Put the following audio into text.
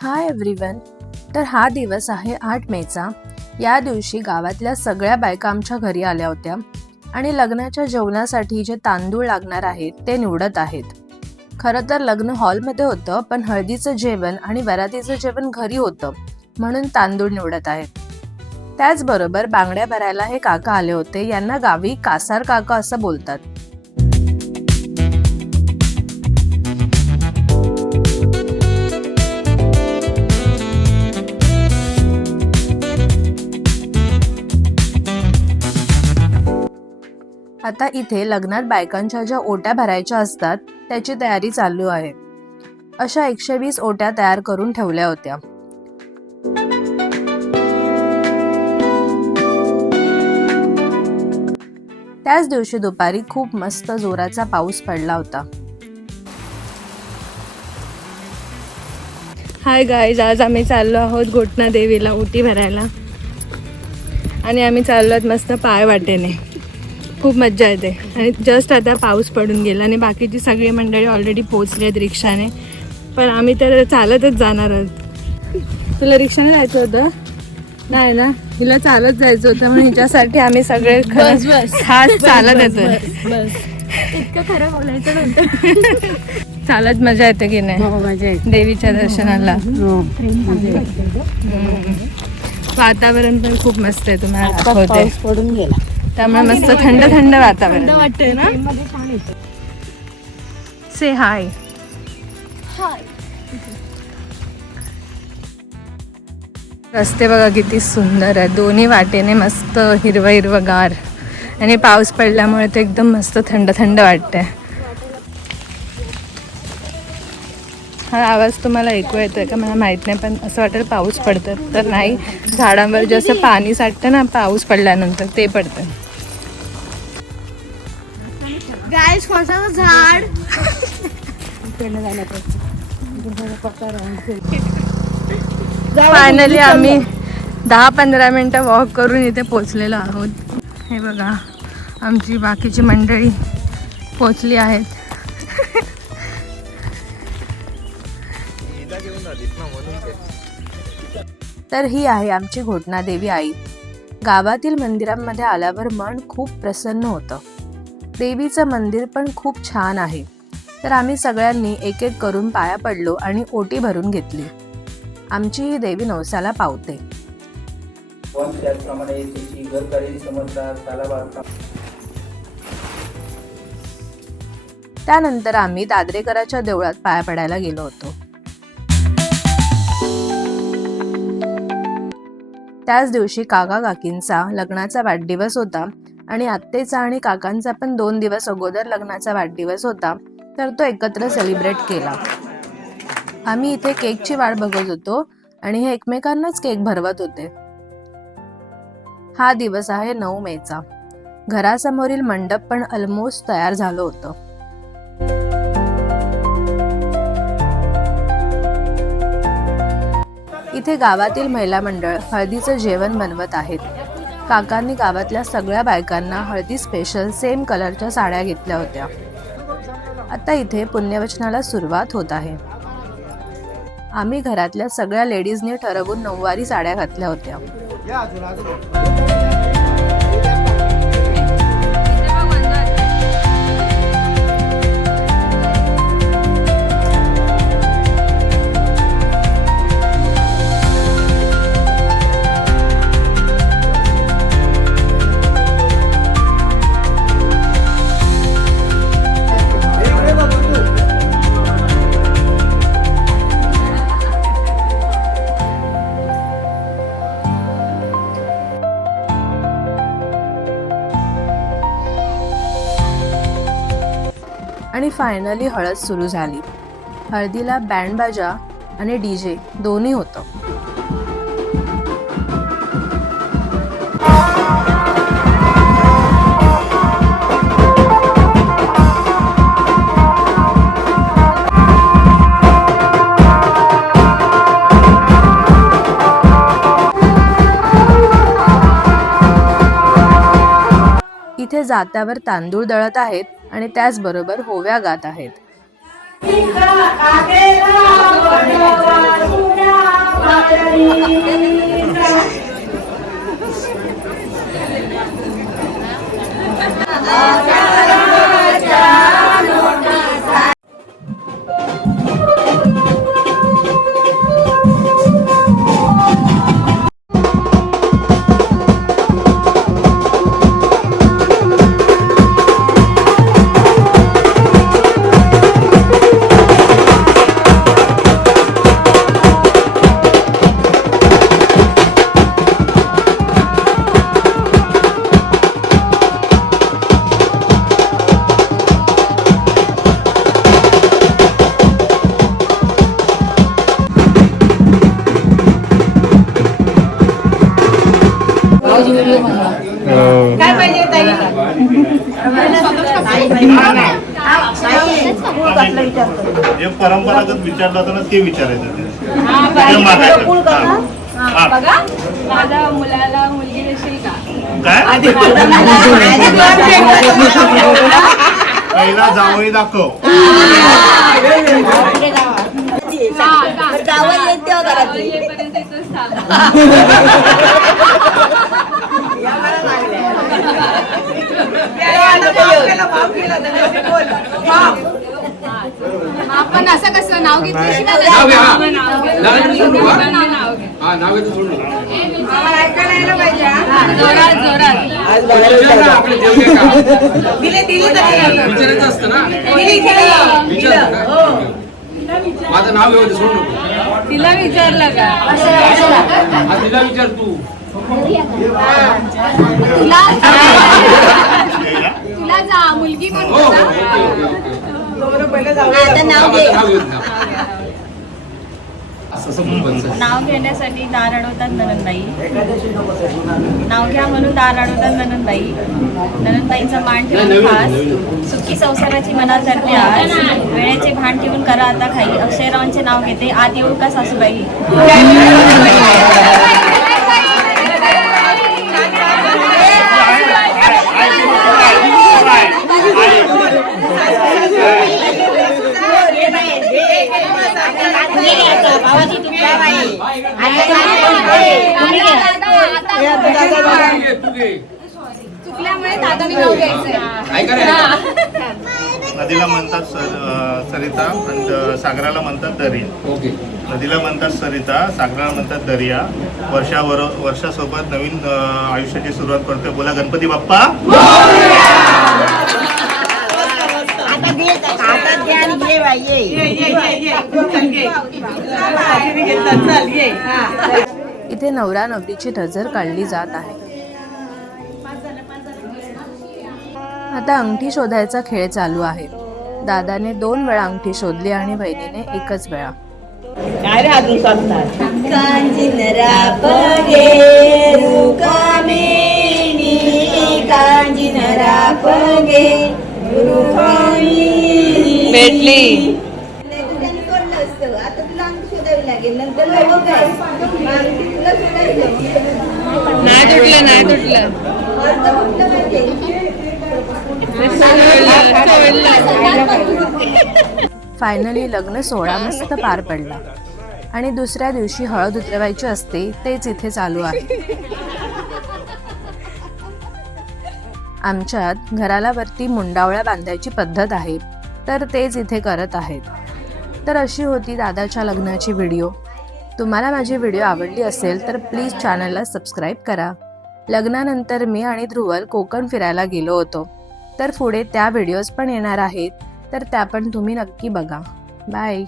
Hi everyone. तर हा दिवस आहे 8 मेचा. या दिवशी गावातल्या सगळ्या बायका आमच्या घरी आल्या होत्या आणि लग्नाच्या जेवणासाठी जे तांदूळ लागणार आहेत ते निवडत आहेत. खरं तर लग्न हॉलमध्ये होतं, पण हळदीचं जेवण आणि वरातीचं जेवण घरी होतं, म्हणून तांदूळ निवडत आहेत. त्याचबरोबर बांगड्या भरायला हे काका आले होते. यांना गावी कासार काका असं बोलतात. आता इथे लग्नात बायकांच्या ज्या ओट्या भरायच्या असतात त्याची तयारी चालू आहे. अशा 120 ओट्या तयार करून ठेवल्या होत्या. त्याच दिवशी दुपारी खूप मस्त जोराचा पाऊस पडला होता. हाय गाईज, आज आम्ही चाललो आहोत घोटना देवीला ओटी भरायला आणि आम्ही चाललो आहोत मस्त पाय वाटेने. खूप मज्जा येते. आणि जस्ट आता पाऊस पडून गेला आणि बाकीची सगळी मंडळी ऑलरेडी पोचली आहेत रिक्षाने, पण आम्ही तर चालतच जाणार आहोत. तुला रिक्षाने जायचं होतं? नाही ना, हिला चालत जायचं होतं, म्हणून हिच्यासाठी आम्ही सगळे खास चालत येतो. इतकं खरं बोलायचं नव्हतं. चालत मजा येते की नाही देवीच्या दर्शनाला? वातावरण पण खूप मस्त आहे, तुम्हाला दाखवते. पडून गेला त्यामुळे मस्त थंड थंड वातावरण वाटतंय ना. से हाय. रस्ते बघा किती सुंदर आहे, दोन्ही वाटेने मस्त हिरवं हिरवंगार, आणि पाऊस पडल्यामुळे ते एकदम मस्त थंड थंड वाटतंय. हा आवाज तुम्हाला ऐकू येतोय का मला माहित नाही, पण असं वाटेल पाऊस पडतं, तर नाही. झाडांवर जसं पाणी साठतं ना पाऊस पडल्यानंतर, ते पडतं. गाईस, कोणतं झाड. फायनली आम्ही 10-15 मिनटं वॉक करून इथे पोचलेलो आहोत. हे बघा, आमची बाकीची मंडळी पोचली आहेत. तर ही आहे आमची घोटना देवी आई. गावातील मंदिरांमध्ये आल्यावर मन खूप प्रसन्न होतं. देवीचं मंदिर पण खूप छान आहे. तर आम्ही सगळ्यांनी एक एक करून पाया पडलो आणि ओटी भरून घेतली. आमची ही देवी नवसाला पावते. त्यानंतर आम्ही दादरेकराच्या देवळात पाया पडायला गेलो होतो. त्याच दिवशी काका काकींचा लग्नाचा वाढदिवस होता आणि आत्तेचा आणि काकांचा पण 2 दिवस अगोदर लग्नाचा वाढदिवस होता, तर तो एकत्र सेलिब्रेट केला. आम्ही इथे केकची वाट बघत होतो आणि हे एकमेकांनाच केक भरवत होते. हा दिवस आहे 9 मेचा. घरासमोरील मंडप पण ऑलमोस्ट तयार झालं होतं. इथे गावातील महिला मंडळ हळदीचं जेवण बनवत आहेत. काकांनी गावातल्या सगळ्या बायकांना हळदी स्पेशल सेम कलरच्या साड्या घेतल्या होत्या. आता इथे पुण्यवचनाला सुरुवात होत आहे. आम्ही घरातल्या सगळ्या लेडीजनी ठरवून नऊवारी साड्या घातल्या होत्या. आणि फायनली हळद सुरू झाली. हळदीला बँड बाजा आणि डीजे दोन्ही होतं. इथे जात्यावर तांदूळ दळत आहेत आणि त्याचबरोबर होव्या गात आहेत. काय पाहिजे ताई? जे परंपरागत विचारलं होतं ना ते विचारायचं ते. बघा. ते मागायचं. हा. माझ्या मुलाला मुलगी देशील का? काय पहिला जावई दाखव. येईपर्यंत इथंच थांब. आपण असं कसं नाव घेतल्याशिवाय नाव घ्या, हा. नाव घ्या. नाव घ्या. हा नाव घेतो सोडून जोरात जोरात आपले जेवले का विचारायचं असतं ना विचार माझं नाव घेऊ सोडून नको. तिला विचारलं का? हा तिला विचार तू तिला जा मुलगी हो हो ओके ओके ओके आता नाव घे. नाव घेऊ ना. असं बोलायचं. नाव घेण्यासाठी दार अडवतात ननंदबाई. नाव घ्या म्हणून दार अडवतात ननंदबाई. ननंदबाईंचा मान ठेवून खास सुखी संसाराची मनात करते आज. वेळेचे भान ठेवून करा आता खाई. अक्षयरावांचे नाव घेते आत येऊ का सासूबाई. तू घे. चुकल्यामुळे दादाने नाव घ्यायचंय. ऐका रे. नदीला म्हणतात सरिता आणि सागराला म्हणतात दर्या. ओके नदीला म्हणतात सरिता, सागराला म्हणतात दर्या. वर्षासोबत नवीन आयुष्याची सुरुवात करतोय. बोला गणपती बाप्पा. आता घे, हातात घे आणि घे बाई, ये. इथे नवरा नवरीची नजर काढली जात आहे. आता अंगठी शोधायचा खेळ चालू आहे. दादाने 2 वेळा अंगठी शोधली आणि बहिणीने एकच वेळा. काय रे अजून सांगणार? भेटली. आता तुला अंगठी शोधावी लागेल. नंतर लोक काय तुला शोधायचं. नाही तुटलं नाही तुटलं. फायनली लग्न सोहळा मस्त पार पडला आणि दुसऱ्या दिवशी हळद उतरवायची असते तेच इथे चालू आहे. आमच्यात घराला वरती मुंडावळ्या बांधायची पद्धत आहे, तर तेच इथे करत आहेत. तर अशी होती दादाच्या लग्नाची व्हिडिओ. तुम्हाला माझी व्हिडिओ आवडली असेल तर प्लीज चॅनलला सबस्क्राईब करा. लग्नानंतर मी आणि ध्रुवल कोकण फिरायला गेलो होतो, तर पुढे त्या व्हिडिओज पण येणार आहेत, तर त्या पण तुम्ही नक्की बघा. बाय.